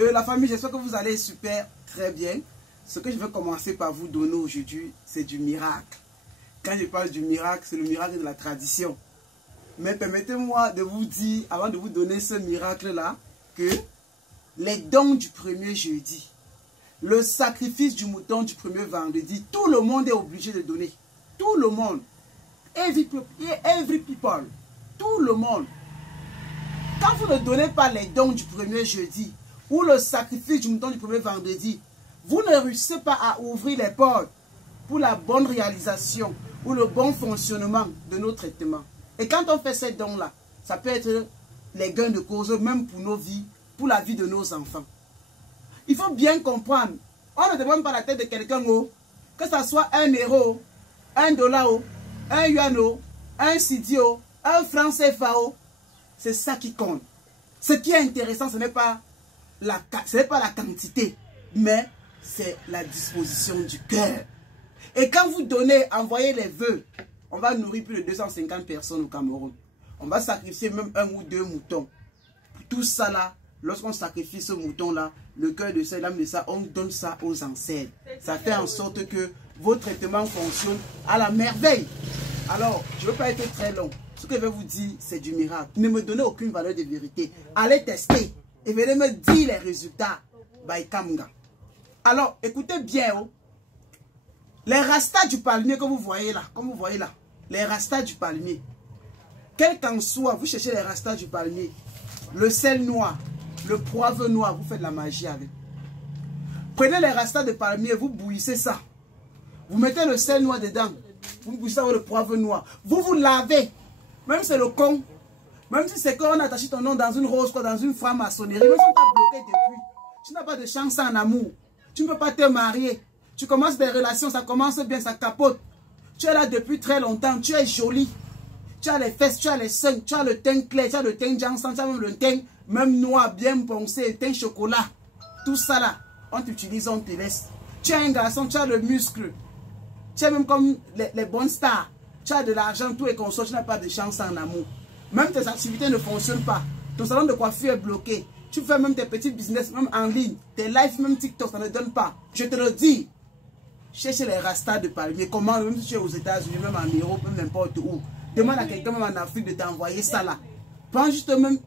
La famille, j'espère que vous allez super, très bien. Ce que je vais commencer par vous donner aujourd'hui, c'est du miracle. Quand je parle du miracle, c'est le miracle de la tradition. Mais permettez-moi de vous dire, avant de vous donner ce miracle-là, que les dons du premier jeudi, le sacrifice du mouton du premier vendredi, tout le monde est obligé de donner. Tout le monde. Every people. Tout le monde. Quand vous ne donnez pas les dons du premier jeudi ou le sacrifice du mouton du premier vendredi, vous ne réussissez pas à ouvrir les portes pour la bonne réalisation ou le bon fonctionnement de nos traitements. Et quand on fait ces dons-là, ça peut être les gains de cause, même pour nos vies, pour la vie de nos enfants. Il faut bien comprendre, on ne demande pas la tête de quelqu'un, que ce soit un euro, un dollar, un yuan, un cedi, un franc CFA, c'est ça qui compte. Ce qui est intéressant, ce n'est pas la quantité, mais c'est la disposition du cœur. Et quand vous donnez, envoyez les vœux, on va nourrir plus de 250 personnes au Cameroun. On va sacrifier même 1 ou 2 moutons. Tout ça là, lorsqu'on sacrifie ce mouton-là, le cœur de ça, l'âme de ça, on donne ça aux ancêtres. Ça fait en sorte que vos traitements fonctionnent à la merveille. Alors, je ne veux pas être très long. Ce que je vais vous dire, c'est du miracle. Ne me donnez aucune valeur de vérité. Allez tester et venez me dire les résultats. By Kamga. Alors, écoutez bien. Les rastas du palmier que vous voyez là, comme vous voyez là, les rastas du palmier, quel qu'en soit, vous cherchez les rastas du palmier, le sel noir, le poivre noir, vous faites de la magie avec. Prenez les rastas de palmier, vous bouillissez ça. Vous mettez le sel noir dedans, vous bouillissez avec le poivre noir. Vous vous lavez, même si c'est le con, même si c'est qu'on attache ton nom dans une rose, dans une franc-maçonnerie, même si on t'a bloqué depuis, tu n'as pas de chance en amour, tu ne peux pas te marier. Tu commences des relations, ça commence bien, ça capote. Tu es là depuis très longtemps, tu es jolie. Tu as les fesses, tu as les seins, tu as le teint clair, tu as le teint jansan, tu as même le teint même noir, bien poncé, teint chocolat. Tout ça là, on t'utilise, on te laisse. Tu as un garçon, tu as le muscle. Tu es même comme les bonnes stars. Tu as de l'argent, tout est consort, tu n'as pas de chance en amour. Même tes activités ne fonctionnent pas. Ton salon de coiffure est bloqué. Tu fais même tes petits business, même en ligne. Tes lives, même TikTok, ça ne donne pas. Je te le dis. Cherchez les rastas de palmier. Comment, même si tu es aux États-Unis, même en Europe, même n'importe où. Demande à quelqu'un, même en Afrique, de t'envoyer ça là. Prends juste même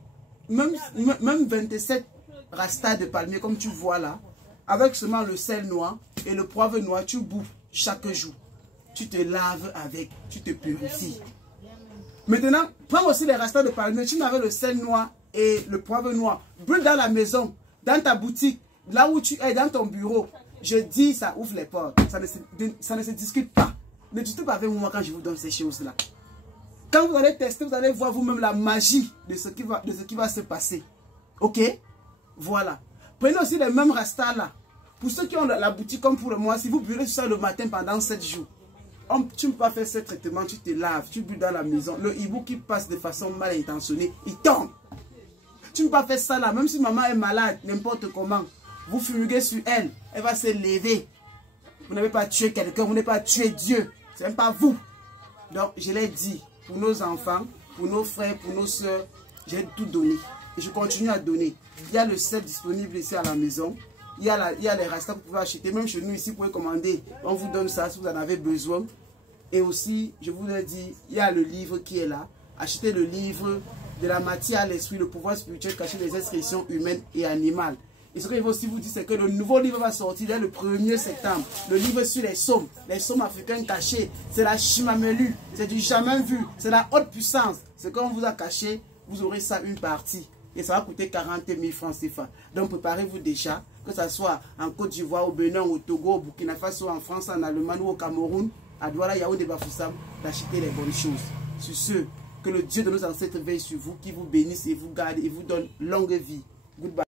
27 rastas de palmier, comme tu vois là. Avec seulement le sel noir et le poivre noir, tu bouffes chaque jour. Tu te laves avec, tu te purifies. Maintenant, prends aussi les rastas de palmier. Tu n'avais le sel noir et le poivre noir. Brûle dans la maison, dans ta boutique, là où tu es, dans ton bureau. Je dis, ça ouvre les portes. Ça ne se discute pas. Ne discutez pas avec moi quand je vous donne ces choses-là. Quand vous allez tester, vous allez voir vous-même la magie de ce qui va se passer. Ok? Voilà. Prenez aussi les mêmes rastas là. Pour ceux qui ont la boutique comme pour moi, si vous brûlez ça le matin pendant 7 jours, tu ne peux pas faire ce traitement, tu te laves, tu brûles dans la maison. Le hibou qui passe de façon mal intentionnée, il tombe. Tu ne peux pas faire ça là, même si maman est malade, n'importe comment. Vous fumiguez sur elle, elle va se lever. Vous n'avez pas tué quelqu'un, vous n'avez pas tué Dieu. Ce n'est pas vous. Donc, je l'ai dit, pour nos enfants, pour nos frères, pour nos soeurs, j'ai tout donné. Et je continue à donner. Il y a le sel disponible ici à la maison. Il y a les rastas que vous pouvez acheter. Même chez nous ici, vous pouvez commander. On vous donne ça si vous en avez besoin. Et aussi, je vous l'ai dit, il y a le livre qui est là. Achetez le livre de la matière à l'esprit, le pouvoir spirituel caché des expressions humaines et animales. Et ce que je veux aussi vous dire, c'est que le nouveau livre va sortir dès le 1er septembre. Le livre sur les psaumes africains cachés. C'est la Chimamelu, c'est du jamais vu, c'est la haute puissance. Ce qu'on vous a caché, vous aurez ça une partie. Et ça va coûter 40 000 francs CFA. Donc préparez-vous déjà, que ce soit en Côte d'Ivoire, au Bénin, au Togo, au Burkina Faso, en France, en Allemagne ou au Cameroun, à Douala, Yaoundé, Bafoussam, d'acheter les bonnes choses. Sur ce, que le Dieu de nos ancêtres veille sur vous, qui vous bénisse et vous garde et vous donne longue vie. Goodbye.